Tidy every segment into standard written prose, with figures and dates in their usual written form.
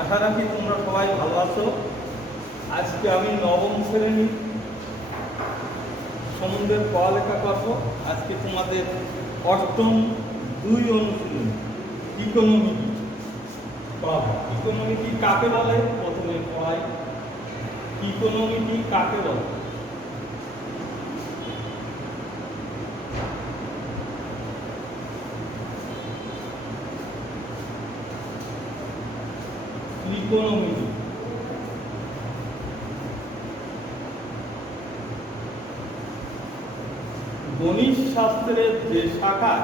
আশা রাখি তোমরা সবাই ভালো আছো। আজকে আমি নবম শ্রেণী সম্বন্ধে পড়ালেখা করবো। আজকে তোমাদের অষ্টম 2 অনুশীলন ইকোনমিক পড়াবো। ইকোনমিক কাকে বলে প্রথমে পড়াই। ইকোনমিক কাকে বলে? ইকোনমিক গণিত শাস্ত্রের যে শাখা,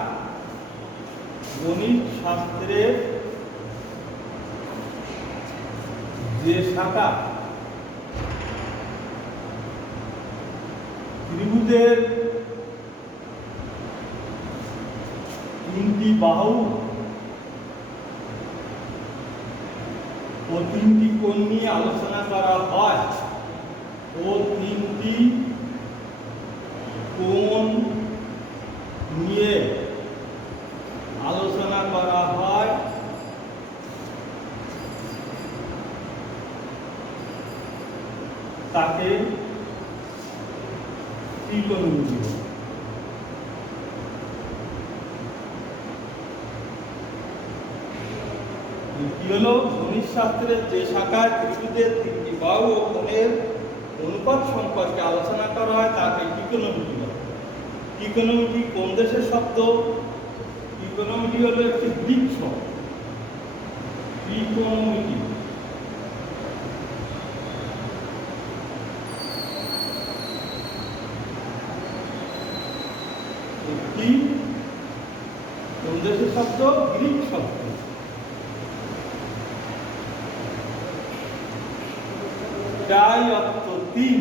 গণিত শাস্ত্রের যে শাখা ত্রিভুজের 3টি বাহু ও 3টি কোণ নিয়ে আলোচনা করা হয় ও 3টি কোণ নিয়ে আলোচনা করা হয় তাকে ত্রিকোণমিতি বলে। কি হলো? গণিত শাস্ত্রের যে শাখায় ত্রিভুজের 3টি বাহু ও কোণের অনুপাত সম্পর্কে আলোচনা করা হয় তাকে ত্রিকোণমিতি বলে। ত্রিকোণমিতি কোন দেশের শব্দ? ত্রিকোণমিতি হলো একটি গ্রিক শব্দ। ত্রিকোণমিতি একটি কোন দেশের শব্দ? গ্রিক শব্দ। ট্রাই অর্থ 3,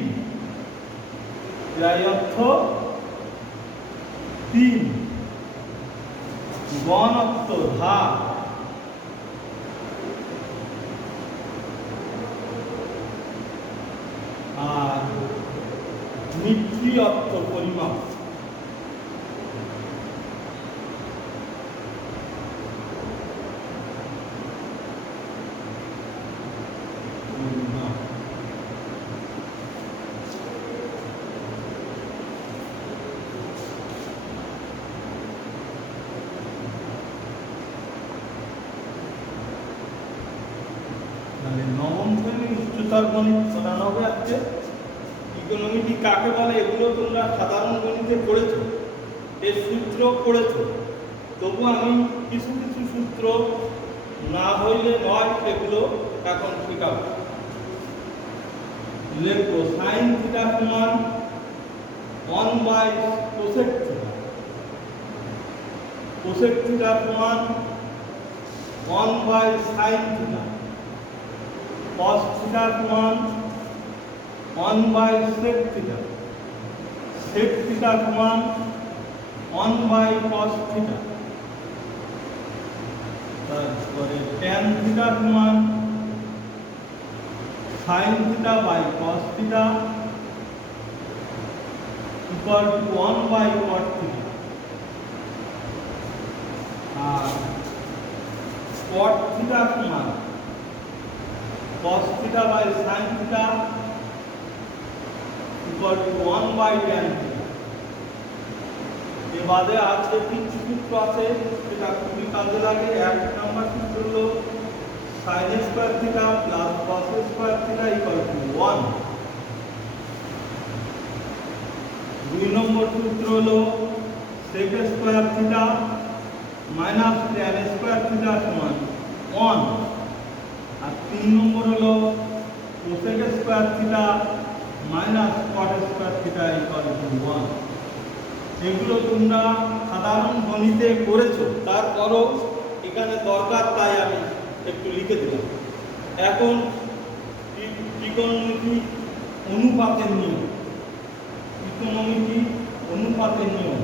ট্রাই অর্থ 3, গণ অর্থ ধার, আর মিত্রি অর্থ পরিমাপ। নবম শ্রেণীর উচ্চতর গণিত পড়ানো হবে আজকে। ইকোনমিটি কাকে বলে এগুলো তোমরা সাধারণ গণিতে পড়েছো, এর সূত্র পড়েছো। তবু আমি কিছু কিছু সূত্র না হইলে নয় সেগুলো এখন শেখাবো। লিখবো সাইন থিটা সমান 1/cosec থিটা, cosec থিটা সমান 1/sin থিটা, cos থিটা সমান 1/sec থিটা, sec থিটা সমান 1/cos থিটা, তারপরে tan থিটা সমান sin theta by cos theta equal to 1/cot theta, আর cot থিটা সমান cos theta by sin theta equal to 1/tan theta. এ বাদে আছে কিছু সূত্র আছে সেটা খুবই কাজে লাগে। 1 নম্বর সূত্র হলো sin square theta plus cos square theta equal two 1। 2 নম্বর সূত্র হলো sec square theta minus tan square theta সমান 1। আর 3 নম্বর হলো cosec square theta minus cot square theta equal two 1। এগুলো তোমরা সাধারণ গণিতে করেছো, তারপরও এখানে দরকার তাই আমি একটু লিখে দিলাম। এখন ত্রিকোণমিতি অনুপাতের নিয়ম, ত্রিকোণমিতি অনুপাতের নিয়ম।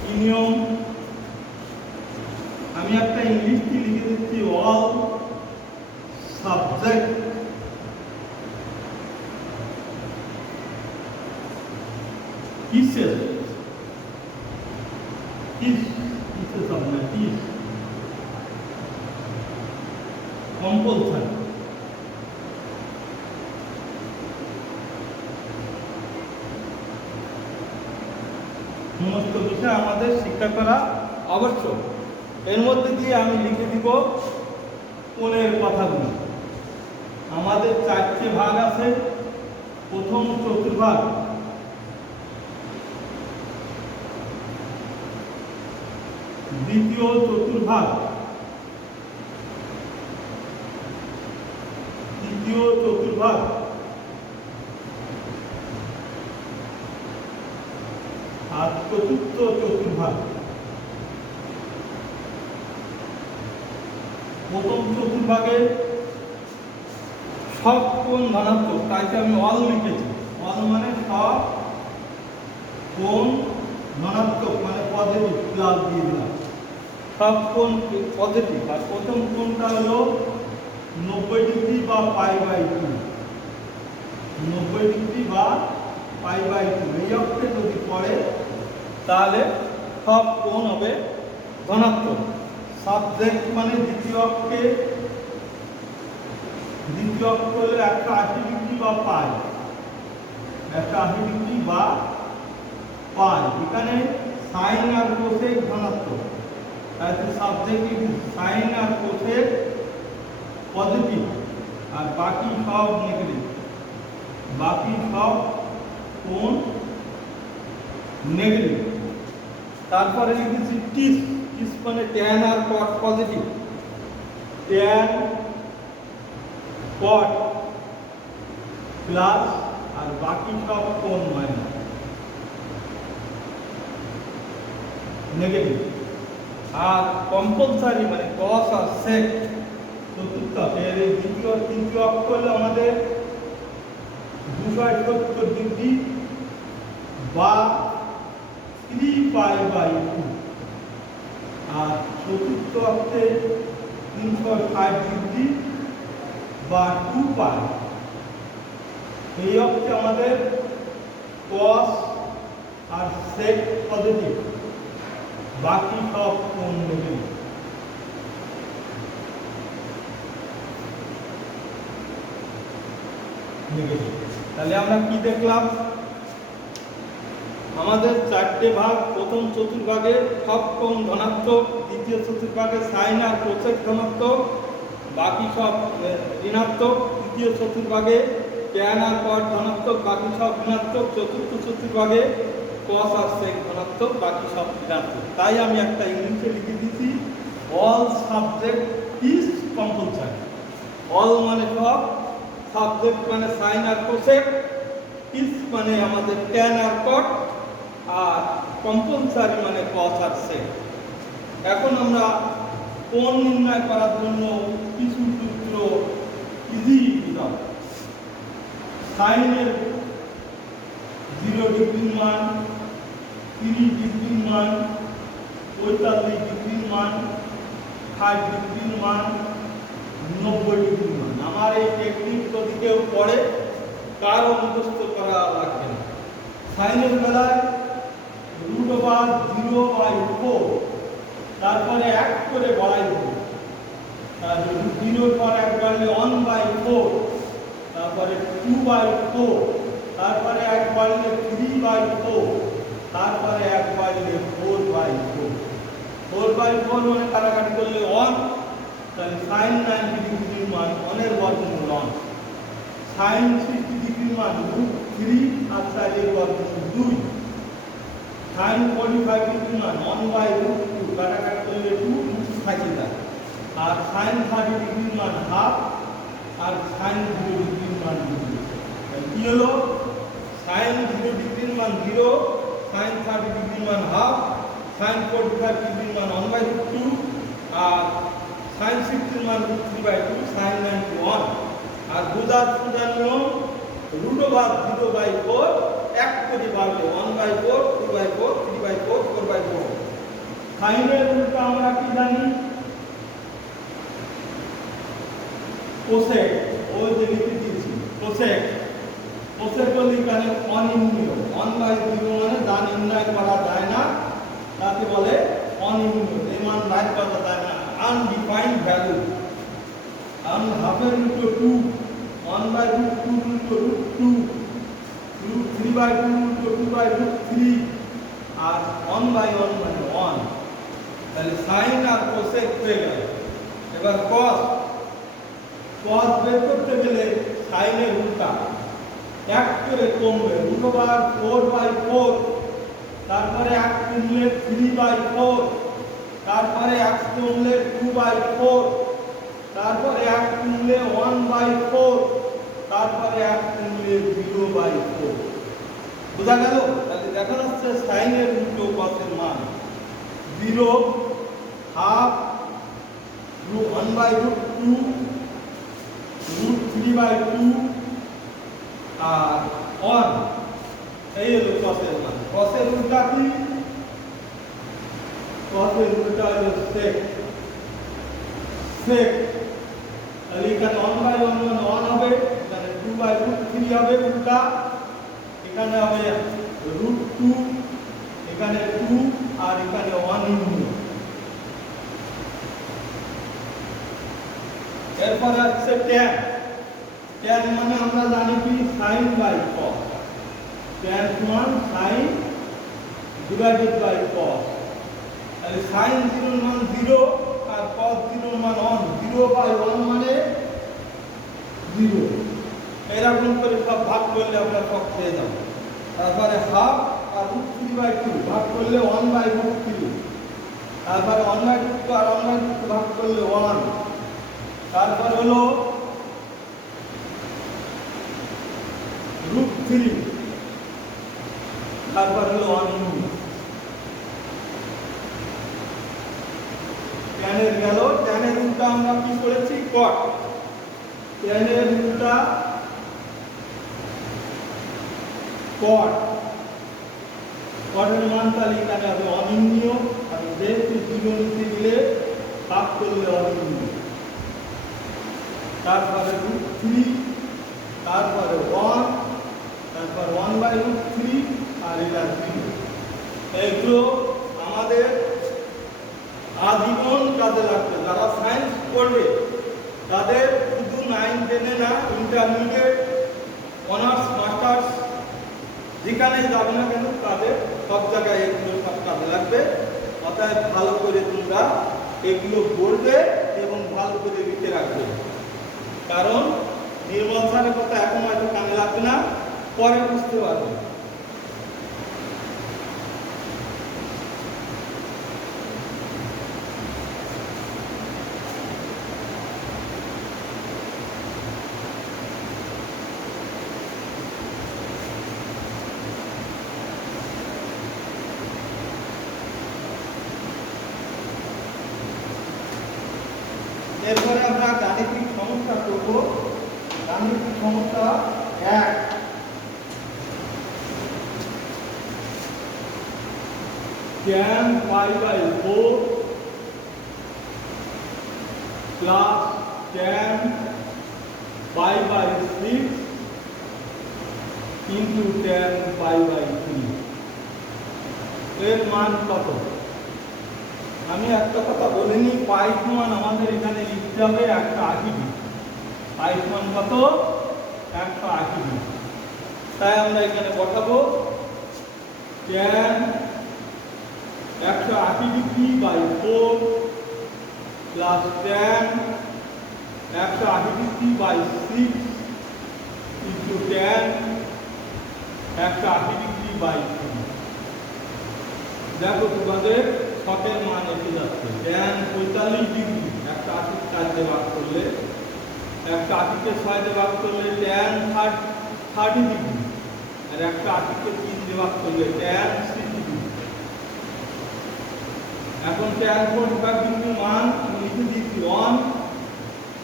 কি নিয়ম? আমি একটা ইংলিশটি লিখে দিচ্ছি, অল সাবজেক্ট কিসের কিসের হবে না কিস কম্পালসারি। সমস্ত বিষয় আমাদের শিক্ষা করা আবশ্যক। এর মধ্যে দিয়ে আমি লিখে দিব কোণের কথাগুলো। আমাদের 4টে ভাগ আছে। প্রথম চতুর্ভাগ, দ্বিতীয় চতুর্ভাগ, তৃতীয় চতুর্ভাগ, আর চতুর্থ চতুর্ভাগ। প্রথম চতুর্ভাগে সব কোণ ধনাত্মক, তাই আমি অল লিখেছি। অল মানে সব কোণ ধনাত্মক, মানে পজিটিভ, প্লাস দিয়ে দিলাম। সব কোণ পজিটিভ। আর প্রথম কোণটা হলো 90 ডিগ্রি বা π/2। 90 ডিগ্রি বা π/2 এই অক্ষে যদি পড়ে তাহলে সব কোণ হবে ধনাত্মক। সাবজেক্ট মানে দ্বিতীয় অক্ষে, দ্বিতীয় অক্ষ হলো 180 ডিগ্রি বা পাই, 180 ডিগ্রি বা পাই। এখানে সাইন আর কোসেক ধনাত্মক, তাহলে সাবজেক্ট সাইন আর কোসেক পজিটিভ, আর বাকি সব নেগেটিভ। বাকি সব কোণ নেগেটিভ। তারপরে লিখেছি টিস। টিস মানে ট্যান আর cot positive, tan cot plus, আর বাকি সব কোণ মাইনাস নেগেটিভ। আর কম্পালসারি মানে কস আর সেক চতুর্থ। এর দ্বিতীয় তৃতীয় অক্ষ হলো আমাদের 270 ডিগ্রি বা 3π/2, আর চতুর্থ অক্ষে 360 ডিগ্রি বা 2π। এই অক্ষে আমাদের কস আর সেক পজিটিভ, বাকি সব কোণ নেগেটিভ। তাহলে আমরা কি দেখলাম? আমাদের 4টে ভাগ। প্রথম চতুর্ভাগে সব কোণ ধনাত্মক, দ্বিতীয় চতুর্ভাগে সাইন আর কোসেক ধনাত্মক, বাকি সব ঋণাত্মক। তৃতীয় চতুর্ভাগে ট্যান আর কট ধনাত্মক, বাকি সব ঋণাত্মক। চতুর্থ চতুর্ভাগে কস আর সেক ধনাত্মক, বাকি সব ঋণাত্মক। তাই আমি একটা ইংলিশে লিখে দিয়েছি, all subject is compulsory. All মানে সব, সাবজেক্ট মানে সাইন আর কোসেক, ইজ মানে আমাদের ট্যান আর কট, আর কম্পালসারি মানে কস আর সেক। এখন আমরা কোণ নির্ণয় করার জন্য কিছু সূত্র ইজি দিলাম। সাইনের 0 ডিগ্রির মান, 30 ডিগ্রির মান, 45 ডিগ্রির মান, 60 ডিগ্রির মান, 90 ডিগ্রির মান। আমার এই টেকনিক যদি কেউ পড়ে কারও মুখস্থ করা লাগবে না। সাইনের বেলায় √0/4, তারপরে 1 করে বাড়াই দেবো। তারপরে 0-র পর 1 বাড়লে 1/4, তারপরে 2/4, তারপরে 1 বাড়লে 3/4, তারপরে 1 বাড়লে 4/4। 4/4 মানে কাটাকাটি করলে 1, তাহলে সাইন 90 ডিগ্রির মান 1-এর বর্গমূল 1, সাইন 60 ডিগ্রির মান √3 আর সাইনের বর্গমূল 2, সাইন 45 ডিগ্রির মান 1/√2, কাটাকাটি করলে 2 থাকে যায়, আর সাইন 30 ডিগ্রির মান হাফ, আর সাইন 0 ডিগ্রির মান 0। কি হলো? সাইন 0 ডিগ্রির মান 0, সাইন 30 ডিগ্রির মান হাফ, সাইন 45 ডিগ্রির মান 1/√2, আর সাইন 60 মান √3/2, সাইন 90 1। আর বুঝার নিয়ম √0/4 1 করে বাড়লে 1/4, 2/4, 3/4, 4/4। সাইনের উল্টো আমরা কি জানি? কোসেক। ওই যে লিখে দিয়েছি কোসেক। কোসেক হলো এখানে অনির্ণীয়, 1/0 মানে যা নির্ণয় করা যায় না তাকে বলে অনির্ণীয়, এই মান বাইর করা যায় না, আনডিফাইন্ড ভ্যালু। কারণ হাফের রুট 2, 1/2 রুট 2, রুট 3/2 রুট 2/3, আর 1/1 মানে 1। তাহলে সাইন আর কোসেক হয়ে গেল। এবার কস বের করতে গেলে সাইনের উল্টা এক করে কমবে, √4/4, তারপরে এক কমলে 3/4, তারপরে এক কমলে 2/4, তারপরে এক কমলে 1/4, তারপরে এক কমলে 0/4। বোঝা গেল? তাহলে দেখা যাচ্ছে সাইনের উল্টো কসের মান 0, হাফ, 1/2, √3/2 আর 1। এই হলো কসের মান। কসের উল্টা কি? কসের উল্টা হলো সেক। তাহলে এখানে 1/1 মানে 1 হবে, এখানে 2/3 হবে উল্টা, এখানে হবে √2, এখানে 2 আর এখানে 1 ইউনিট। এরপর আছে ট্যান। ট্যান মানে আমরা জানি কি সাইন বাই কস। ট্যান সমান সাইন ডিভাইডেড বাই কস। তাহলে সাইন 0 মান 0 আর কস 0 মান 1। 0/1 মানে 0। এরকম করে সব ভাগ করলে আমরা সব পেয়ে যাব। তারপরে হাফ আর √3/2 ভাগ করলে 1/√3, তারপরে 1/2 আর 1/2 ভাগ করলে 1, তারপর হলো √3, তারপর হলো 1 ইউনিট। ট্যানের গেল। ট্যানের উল্টা আমরা কি করেছি? কট। ট্যানের উল্টা কট। কটের মান তাহলে এখানে হবে অনির্ণীয়, আর যেহেতু 0 নিতে গেলে ভাগ করলে অনির্ণীয়। তারপরে √3, তারপরে 1, তারপর 1/√3 আর এটা 0। এগুলো আমাদের আজীবন কাজে লাগবে। যারা সায়েন্স পড়বে তাদের শুধু 9, 10 না, ইন্টারমিডিয়েট, অনার্স, মাস্টার্স যেখানে যাবে না কেন তাদের সব জায়গায় এগুলো সব কাজে লাগবে। অতএব ভালো করে তোমরা এগুলো পড়বে এবং ভালো করে লিখে রাখবে। কারণ নির্মল স্যারের কথা এখন হয়তো কানে লাগবে না, পরে বুঝতে পারবে। এরপরে আমরা গাণিতিক সমস্যা করব। গাণিতিক সমস্যা 1। tan π/4 plus tan π/6 into tan π/3 এর মান কত? আমি একটা কথা বলে নিই, পাই সমান আমাদের এখানে লিখতে হবে 180 ডিগ্রি। পাই সমান কত? 180 ডিগ্রি। তাই আমরা এখানে বসাবো tan 180 degree by 4 plus tan 180 degree by 6 into tan 180 degree by 3। দেখো তোমাদের শটের মান এসে যাচ্ছে। tan 45 ডিগ্রি 180 4 দিয়ে ভাগ করলে, 180 কে 6 দিয়ে ভাগ করলে tan 30 ডিগ্রি, আর 180 কে 3 দিয়ে ভাগ করলে tan 60 ডিগ্রি। এখন tan 45 ডিগ্রি মান আমি লিখে দিচ্ছি 1,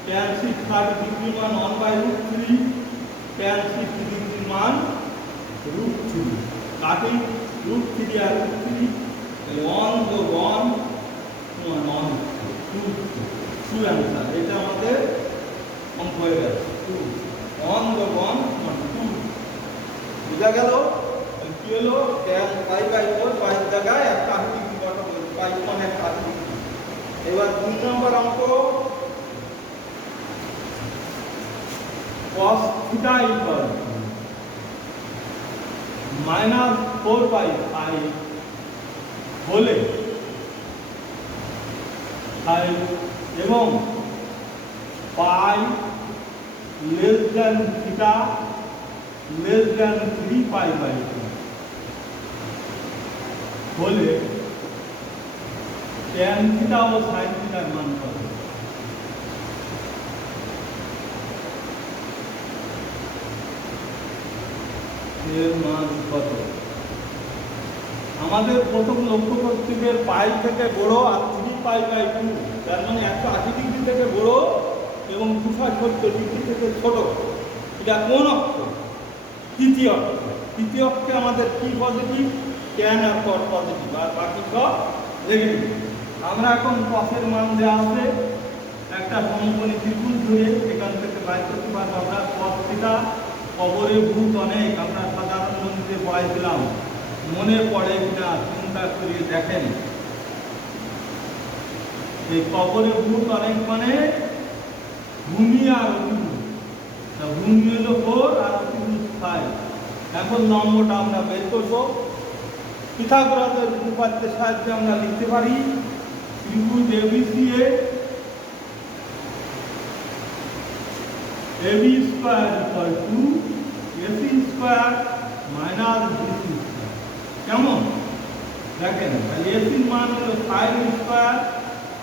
tan 30 ডিগ্রি মান 1/√3, tan 60 ডিগ্রি মান √3। কাটি √3 আর √3, 1 যোগ 1 সমান 2 অ্যান্সার। এটা আমাদের অঙ্ক হয়ে গেছে 2। 1 যোগ 1 সমান 2। বুঝা গেল কি হলো tan পাই বাই 4 পাই জায়গায় একটা 8 ডিগ্রি বসাবো পাই মানে একটা 8 ডিগ্রি এবার 2 নম্বর অঙ্ক cos theta equal -4 পাই পাই হলে এবং pi less than theta less than 3 pi by 2 হলে tan থিটা ও sin থিটার মান কত এর মান কত আমাদের প্রথম লক্ষ্য করতে হবে পাই থেকে বড় আর 3 পাই বাই 2 তার মানে 180 ডিগ্রি থেকে বড় এবং 270 ডিগ্রি থেকে ছোট এটা কোন অক্ষ তৃতীয় অক্ষে আমাদের কি পজিটিভ tan আর cos পজিটিভ আর বাকি সব নেগেটিভ আমরা এখন cos এর মান দেওয়া আছে একটা সমকোণী ত্রিভুজ ধরে এখান থেকে বাইর করতে পারবো আমরা cos থিটা কবরে ভূত অনেক আমরা সাধারণ গণিতে পড়াইছিলাম মনে পড়ে কিনা চিন্তা করে দেখেন এই কবরে ভূত অনেক মানে ভূমি আর অতিভূত ভূমি হলো 4 আর অতিভূত 5 এখন নম্বরটা আমরা বের করবো পিথাগোরাসের উপপাদ্যের সাহায্যে আমরা লিখতে পারি ত্রিভুজ এবিসি এ AB স্কয়ার ইকুয়াল two AC square minus BC square কেমন দেখেন তাহলে AC এর মান হলো 5 স্কয়ার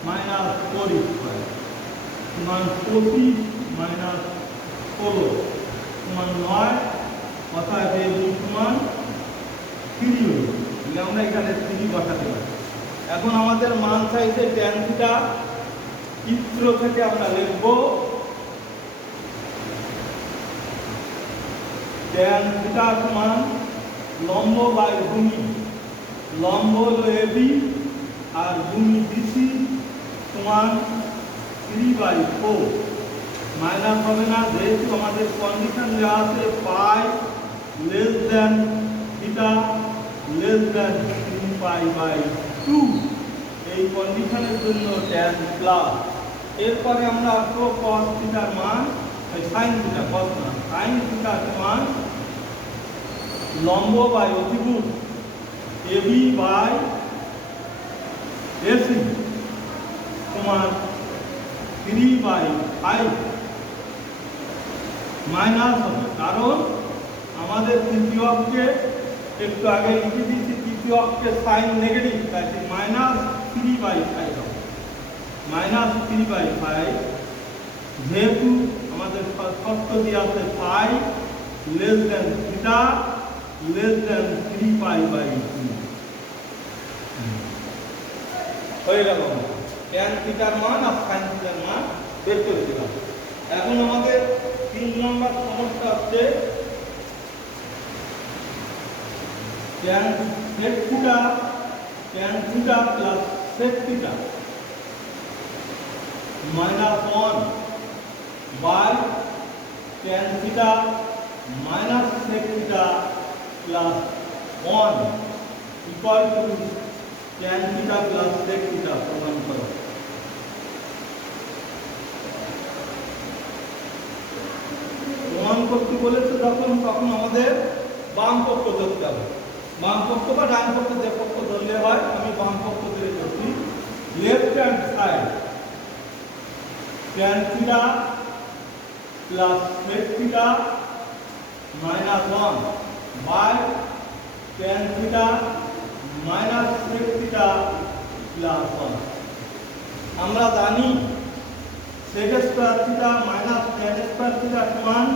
মাইনাস 4 স্কয়ার সমান 25 মাইনাস 16 সমান 9 অর্থাৎ AB সমান 3 হলো তাহলে আমরা এখানে 3 বসাতে পারি এখন আমাদের মান চাইছে tan থিটা চিত্র থেকে আমরা লিখব tan থিটা সমান লম্ব বাই ভূমি লম্ব হলো AB আর ভূমি BC সমান 3/4 মাইনাস হবে না যেহেতু আমাদের কন্ডিশন দেওয়া আছে pi less than theta less than 3π/2 এই কন্ডিশনের জন্য tan প্লাস এরপরে আমরা আসবো cos থিটার মান sin থিটা cos না sin থিটার মান লম্ব বাই অতিভুজ AB বাই AC সমান 3/5 মাইনাস হবে কারণ আমাদের তৃতীয় অক্ষে একটু আগে লিখে দিয়েছি তৃতীয় অক্ষে সাইন নেগেটিভ তাই মাইনাস 3/5 হবে মাইনাস 3/5 যেহেতু আমাদের শর্ত দিয়ে আছে pi less than theta less than 3π/2 হয়ে গেল tan থিটার মান আর sin থিটার মান বের করে দিলাম এখন আমাদের 3 নম্বর সমস্যা হচ্ছে tan theta plus sec theta minus 1 by tan theta minus sec theta plus 1 equal to tan theta plus sec theta প্রমাণ করো প্রমাণ করতে বলেছে তখন আমাদের বাম পক্ষ ধরতে হবে বাম পক্ষ বা ডান পক্ষ যে পক্ষ ধরলে হয় আমি বাম পক্ষ ধরে ধরছি left hand side tan theta plus sec theta minus 1 by tan theta minus sec theta plus 1 আমরা জানি sec square theta minus tan square theta সমান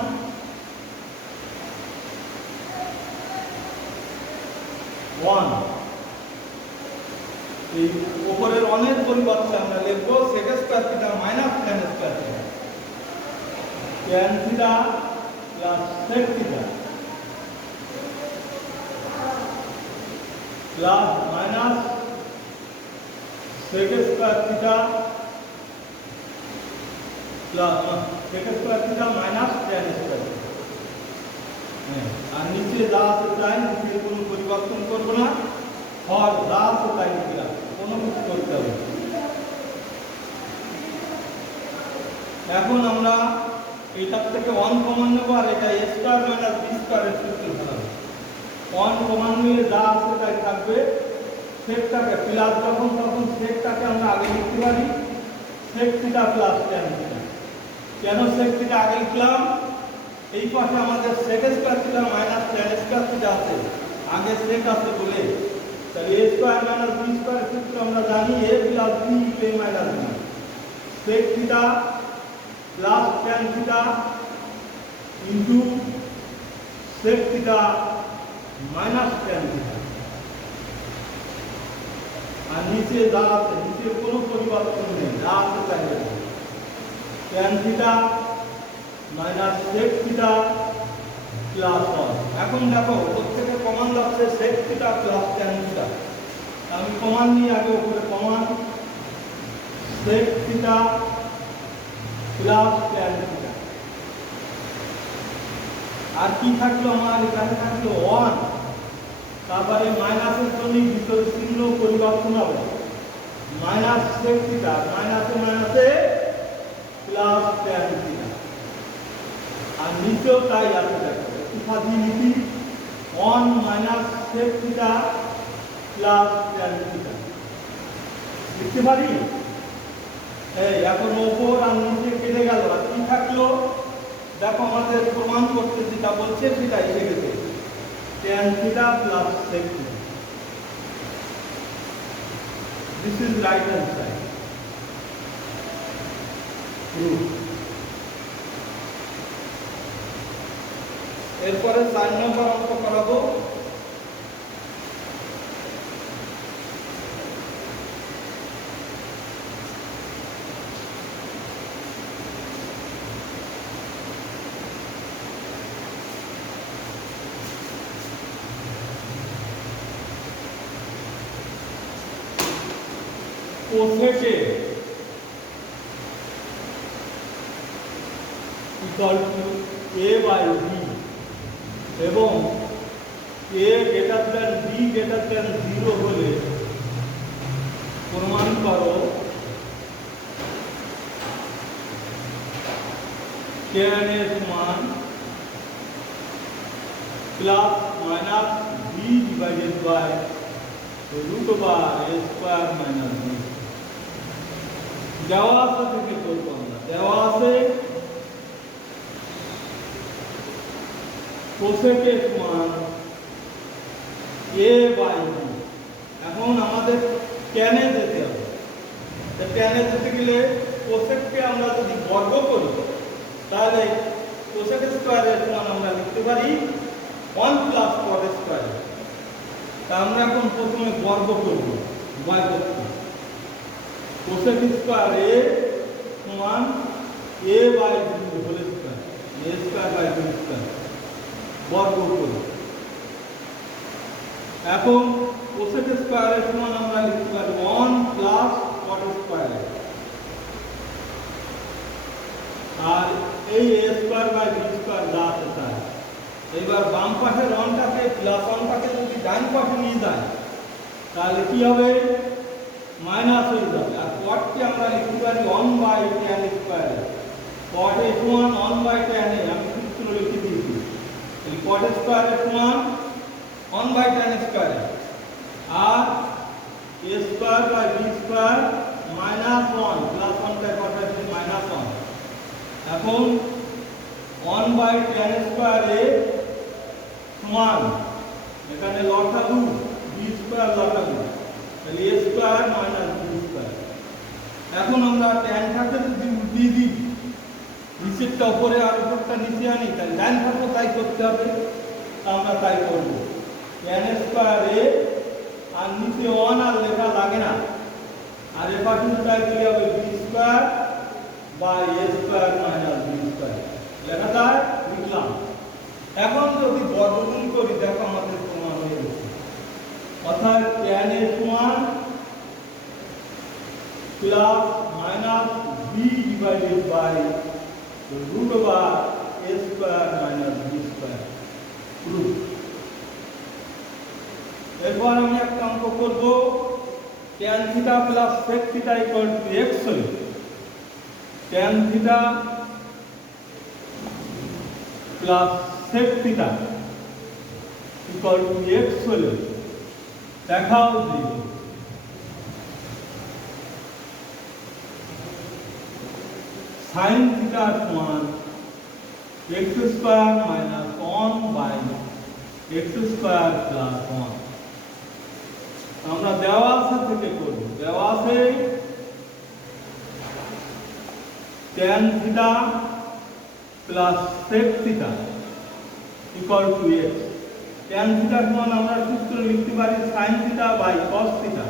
1 এই উপরের অনেক পরিবর্তে আমরা লিখব sec square theta minus tan square theta tan theta plus sec theta plus minus sec square theta plus sec square theta minus tan square theta আর নিচে যা আছে তাই, নিচে কোনো পরিবর্তন করবো না, হর যা আছে তাই দিলাম, কোনো কিছু করতে হবে। এখন আমরা এইটার থেকে 1 কমন নেবো, আর এটা a স্কয়ার মাইনাস b স্কয়ারের সূত্র ফেলাবো। 1 কমন নিয়ে যা আছে তাই থাকবে। সেকটাকে প্লাস যখন তখন সেকটাকে আমরা আগে লিখতে পারি sec theta plus tan theta. কেন সেক থিটা আগে লিখলাম? এই পাশে আমাদের sec square theta minus tan square theta আছে, আগে সেক আছে বলে। তাহলে a স্কয়ার মাইনাস b স্কয়ারের সূত্র আমরা জানি a plus b a minus b। Sec theta plus tan theta into sec theta minus tan theta. আর নিচে যা আছে, নিচে কোনো পরিবর্তন নেই, যা আছে তাই আছে। Tan theta minus sec theta plus 1। এখন দেখো প্রত্যেকে কমান যাচ্ছে sec theta plus tan theta. আমি কমান নিয়ে আগে উপরে common sec theta plus tan theta. আর কি থাকলো আমার? এখানে থাকলো 1, তারপরে মাইনাসের জন্য ভিতরে চিহ্ন পরিবর্তন হবে, মাইনাস সেক থিটা মাইনাসে মাইনাসে প্লাস ট্যান থিটা। আর নিচেও তাই আছে, দেখো একটু সাজিয়ে লিখি 1 minus sec theta plus tan theta লিখতে পারি। এই এখন ওপর আর নিচে কেটে গেল, আর কি থাকলো? দেখো আমাদের প্রমাণ করতে যেটা বলছে সেটা এসে গেছে, tan theta plus sec theta. This is right hand side proof. এরপরে 4 নম্বর অঙ্ক করাবো। cosec equal to a by b এবং a greater than b greater than 0 হলে প্রমাণ করো tan a সমান plus minus b divided by root over a square minus b। দেওয়া আছে থেকে করবো আমরা, দেওয়া আছে cosec a সমান a বাই b। এখন আমাদের tan এ যেতে হবে, tan এ যেতে গেলে cosec কে আমরা যদি বর্গ করি তাহলে cosec স্কয়ার এর সমান আমরা লিখতে পারি 1 প্লাস cot স্কয়ার। তা আমরা এখন প্রথমে বর্গ করব, y করব। cosec স্কয়ার a সমান a by b whole square, a square by b square বর্গ করব। এখন cosec স্কয়ার এর সমান আমরা লিখতে পারি 1 প্লাস cot স্কয়ার। আর এই a square by b square যা আছে তাই। এবার বাম পাশের 1টাকে প্লাস 1টাকে যদি ডান পাশে নিয়ে যাই তাহলে কি হবে? মাইনাস হয়ে যাবে। আর cot কে আমরা লিখতে পারি 1 বাই tan স্কয়ার। cot এর সমান 1 বাই tan এ আমি সূত্র লিখে দিয়েছি। এই cot স্কয়ার এর সমান 1 বাই tan স্কয়ার। আর a square by b square minus 1 plus 1 টা cot এর মাইনাস 1। এখন 1 বাই tan স্কয়ার এ সমান এখানে লসাগু b স্কয়ার লসাগু, তাহলে a square minus b square. এখন আমরা tan থাকে যদি উল্টিয়ে দিই, নিচেরটা উপরে আর উপরটা নিচে আনি, তাহলে ডান থাকবো তাই করতে হবে, আমরা তাই করব। tan স্কয়ার a আর নিচে 1 আর লেখা লাগে না, আর এ পাশে তাই দিলে হবে b square by a square minus b square লেখা যায়, লিখলাম। এখন যদি বর্গমূল করি দেখো আমাদের প্রমাণ হয়ে গেছে। অর্থাৎ tan a সমান plus minus b divided by root over a square minus b square. এরপর আমি একটা অঙ্ক করব tan theta plus sec theta equal to x হলে tan theta plus sec theta equal to x হলে দেখাও যে sin থিটা সমান x square minus 1 by x square plus 1। আমরা দেওয়া আছে থেকে করব। দেওয়া আছে tan theta plus sec theta equal to x। tan theta সমান আমরা সূত্র লিখতে পারি sin theta by cos theta,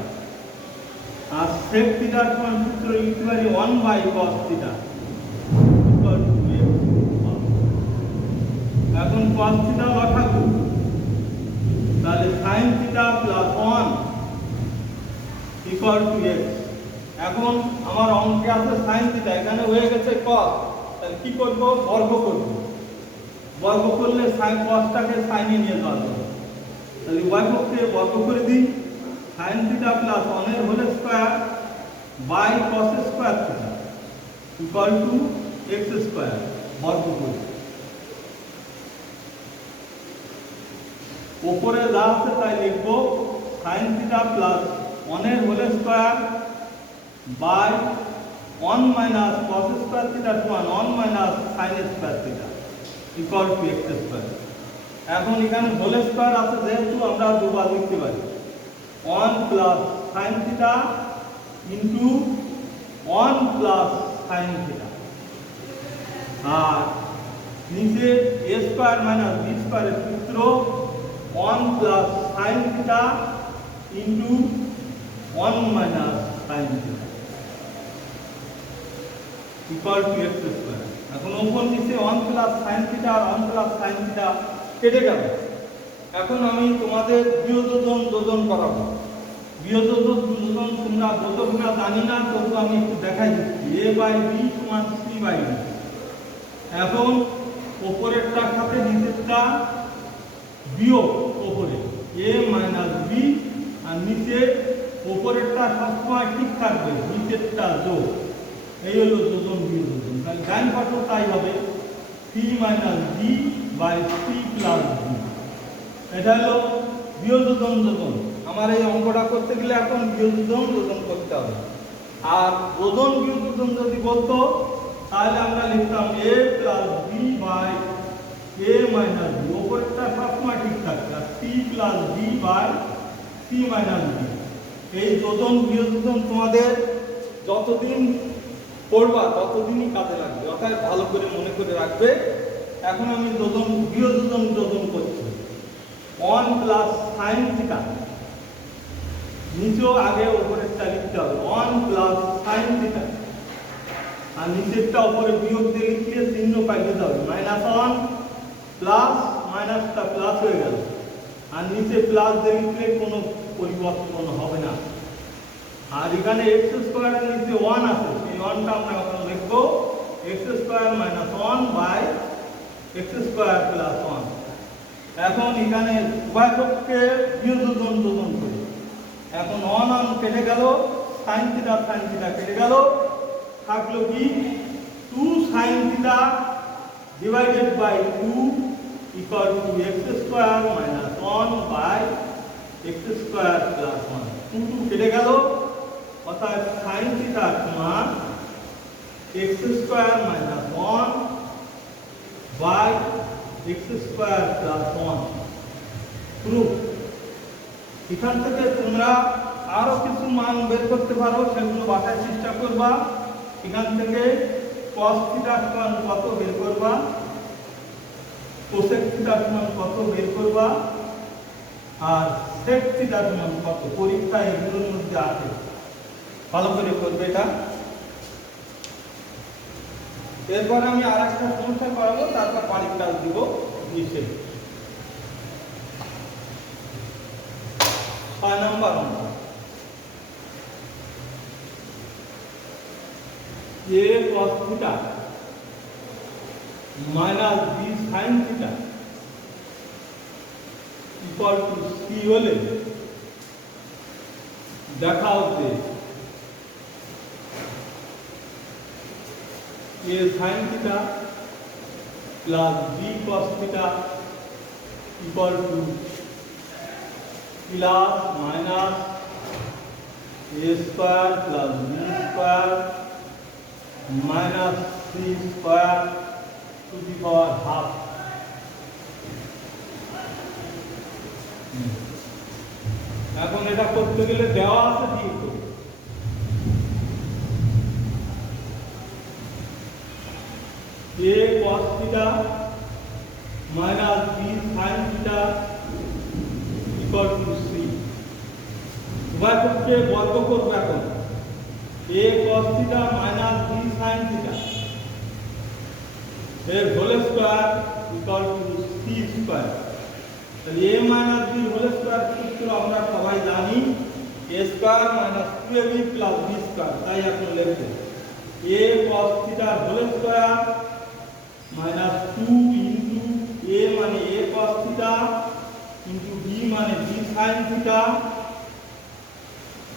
আর sec থিটা সমান সূত্র লিখতে পারি 1 by cos theta equal to x। এখন cos থিটা বসাবো, তাহলে sin theta plus 1 equal to x। এখন আমার অঙ্কে আছে sin থিটা, এখানে হয়ে গেছে cos, তাহলে কি করব? বর্গ করব। বর্গ করলে sin cosটাকে sin এ নিয়ে যাওয়া যাবে, তাহলে উভয় পক্ষে বর্গ করে দিই। sin থিটা প্লাস 1 এর whole square by cos square theta equal to x square, বর্গ করি। উপরে যা আছে তাই লিখব, sin থিটা প্লাস 1 এর whole square by 1 minus cos square theta সমান 1 minus sin square theta equal to x square. এখন এখানে হোল স্কয়ার আছে যেহেতু আমরা দুবার লিখতে পারি 1 plus sin theta into 1 plus sin theta, আর নিচে a স্কয়ার মাইনাস b স্কয়ারের সূত্র 1 plus sin theta into 1 minus sin theta equal to x square. এখন উপর নিচে 1 প্লাস sin থিটা আর 1 প্লাস sin থিটা কেটে গেল। এখন আমি তোমাদের বিয়োজন যোজন করাবো। বিয়োজন যোজন তোমরা যতটা জানি না তত আমি একটু দেখাই দিচ্ছি। a বাই b সমান c বাই d। এখন উপরেরটার সাথে নিচেরটা বিয়োগ, উপরে a মাইনাস b আর নিচে উপরেরটা সবসময় ঠিক থাকবে, নিচেরটা যোগ। এই হলো যোজন বিয়োজন। তাহলে ডান পাশে তাই হবে c minus d by c plus d। এটা হলো বিয়োজন যোজন। আমার এই অঙ্কটা করতে গেলে এখন বিয়োজন যোজন করতে হবে। আর যোজন বিয়োজন যদি বলতো তাহলে আমরা লিখতাম a plus b by a minus b, উপরেরটা সবসময় ঠিক থাকবে, আর c plus d by c minus d। এই যোজন বিয়োজন তোমাদের যতদিন পড়বা ততদিনই কাজে লাগবে, অর্থাৎ ভালো করে মনে করে রাখবে। এখন আমি যোজন বিয়োজন যোজন করছি। 1 প্লাস sin থিটা, নিচেও আগে উপরেরটা লিখতে হবে 1 প্লাস sin থিটা, আর নিচেরটা উপরে বিয়োগ দিয়ে লিখলে চিহ্ন পাল্টে যাবে, মাইনাস 1 প্লাস মাইনাসটা প্লাস হয়ে গেল, আর নিচে প্লাস দিয়ে লিখলে কোনো পরিবর্তন হবে না। আর এখানে x স্কয়ারের নিচে 1 আছে, এই 1টা আমরা এখন লিখব x square minus 1 by x square plus 1। এখন এখানে উভয় পক্ষে বিয়োজন যোজন করি। এখন 1 কেটে গেল, sin থিটা কেটে গেল, থাকলো কি 2 sin theta divided by 2 equal to x square minus 1 by x square plus 1। 2 কেটে গেল, অর্থাৎ sin থিটা সমান x square minus 1 by x square plus 1। Proof. এখান থেকে তোমরা আরো কিছু মান বের করতে পারো, সেগুলো বাসায় চেষ্টা করবা। এখান থেকে cos থিটা সমান কত বের করবা, cosec থিটা সমান কত বের করবা, আর sec থিটা সমান কত, পরীক্ষা এগুলোর মধ্যে আছে, ভালো করে করবে এটা। এরপর আমি আরেকটা সমস্যা করাবো, তারপর বাড়ির কাজ দিব নিচে। 6 নম্বর অঙ্ক। a cos theta minus b sin theta equal টু c হলে দেখা হচ্ছে a sin theta plus b cos theta equal to plus minus a square plus b square minus c square to the power half. এখন এটা করতে গেলে দেওয়া আছে ঠিক a cos theta minus b sin theta equal to c. উভয় পক্ষে বর্গ করব এখন a cos theta minus b sin theta এর হোল স্কয়ার ইকুয়াল টু c স্কয়ার। তাহলে a minus b whole square সূত্র আমরা সবাই জানি a square minus 2ab plus b square. তাই এখন লিখব a cos theta whole square minus 2 into a মানে a cos theta into b মানে b sin theta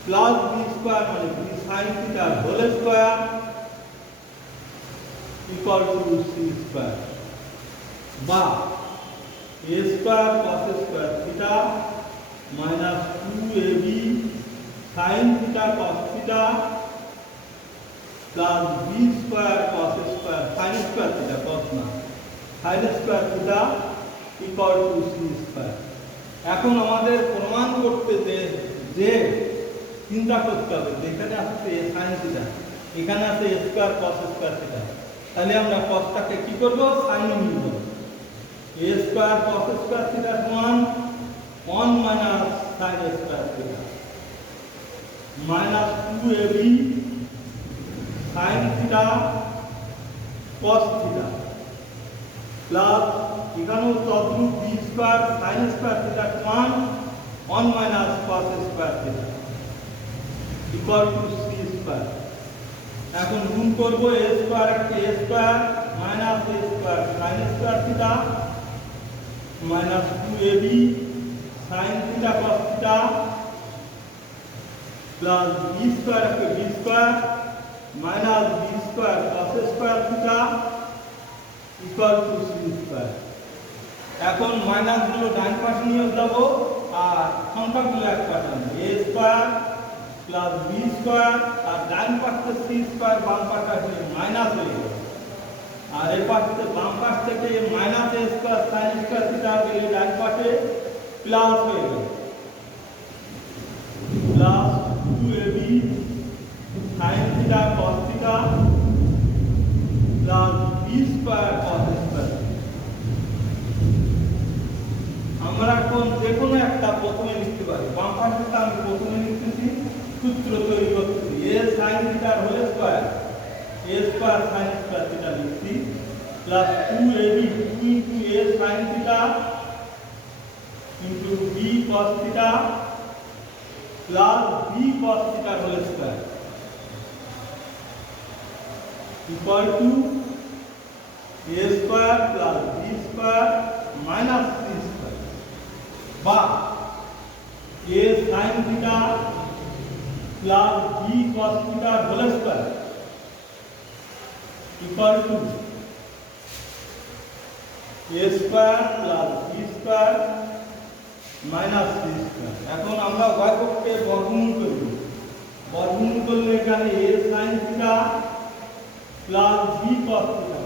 plus b square মানে b sin theta whole square equal to c square বা a square cos square theta minus 2ab sin theta cos theta plus b square cos square sin square theta cos না sin square theta equal to c square। এখন আমাদের প্রমাণ করতে যে চিন্তা করতে হবে যেখানে আছে a sin theta এখানে আছে a square cos square theta, তাহলে আমরা cosটাকে কি করব sin নিয়ে নেব। a square cos square theta সমান 1 minus sin square theta minus 2ab sin theta cos theta plus এখানেও তদ্রূপ b square sin square theta সমান 1 minus cos square theta equal to c square। এখন গুণ করব a square K a square minus a square sin square theta minus 2ab sin theta cos theta plus b square K b square minus b square cos square theta equal to c square। এখন minus গুলো ডান পাশে নিয়ে যাব আর সংখ্যাগুলো এক পাশে আনবো a square plus b square আর ডান পাশে c square বাম পাশে আসলে মাইনাস হয়ে গেল আর এই পাশে বাম পাশ থেকে minus a square sin square theta গেলে ডান পাশে প্লাস হয়ে গেল plus 2ab sin theta cos theta plus b square cos square। আমরা কোন যে কোনো একটা প্রথমে লিখতে পারি বাম পাশে আমি প্রথমে লিখতেছি সূত্র তৈরি করতেছি a sin theta whole square a square sin square theta লিখছি plus 2ab 2 into a sin theta into b cos theta plus b cos theta whole square equal to a square plus b square minus c square বা a sin theta plus b cos theta whole square equal to a square plus b square minus c square। এখন আমরা উভয় পক্ষে বর্গমূল করব, বর্গমূল করলে এখানে a sin theta plus b cos theta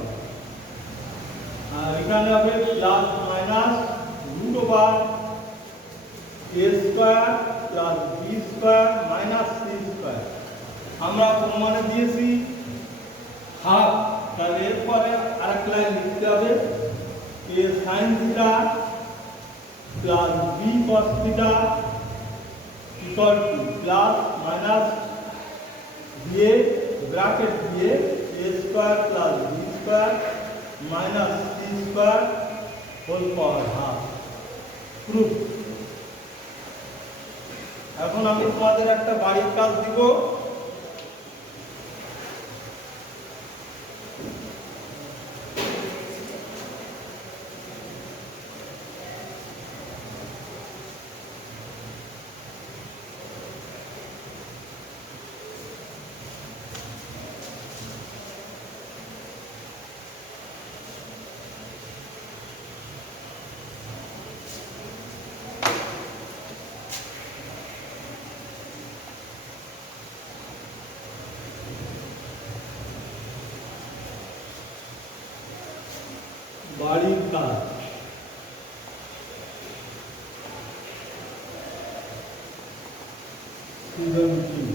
আর এখানে হবে plus minus root over a square plus b square minus c square. আমরা প্রমাণে দিয়েছি হাফ, তাহলে এরপরে আরেক লাইন লিখতে হবে a sin theta plus b cos theta equal to plus minus দিয়ে ব্র্যাকেট দিয়ে a square plus b square minus c square whole power half proof. এখন আমি তোমাদের একটা বাড়ির কাজ দিব। বাড়ির কাজ। সৃজনশীল।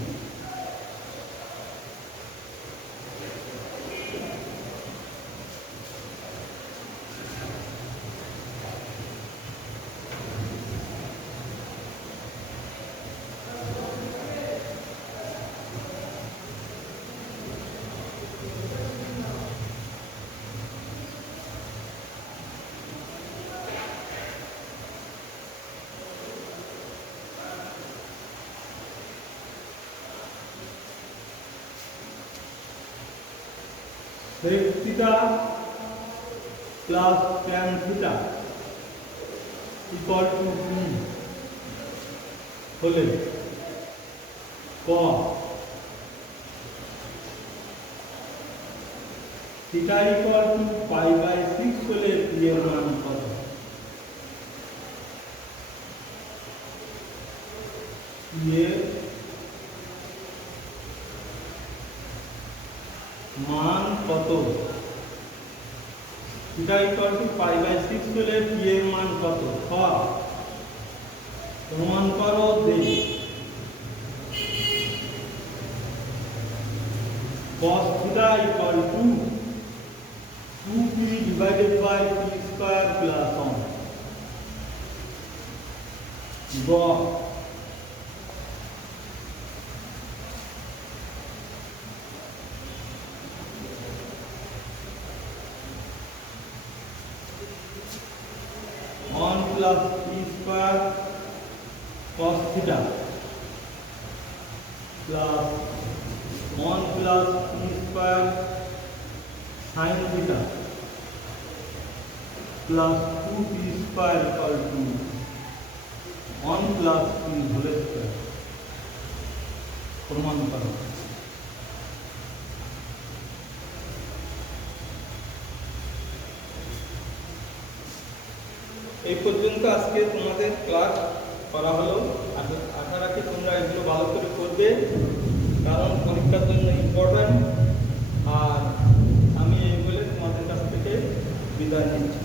sec theta plus tan theta equal to P হলে cos theta equal to pi by 6 হলে P এর মান কত? P এর মান কত? theta equal to pi by 6 হলে P এর মান কত? প্রমাণ করো দেখি। cos theta equal to 2p divided by p square plus 1. Go. Plus p square cos theta plus 1 plus p square sin theta plus 2p square equal to 1 plus p whole square. প্রমাণ করো। এই পর্যন্ত আজকে তোমাদের class করা হলো। আশা রাখি তোমরা এগুলো ভালো করে করবে, কারণ পরীক্ষার জন্য ইম্পর্ট্যান্ট। আর আমি এই বলে তোমাদের কাছ থেকে বিদায় নিচ্ছি।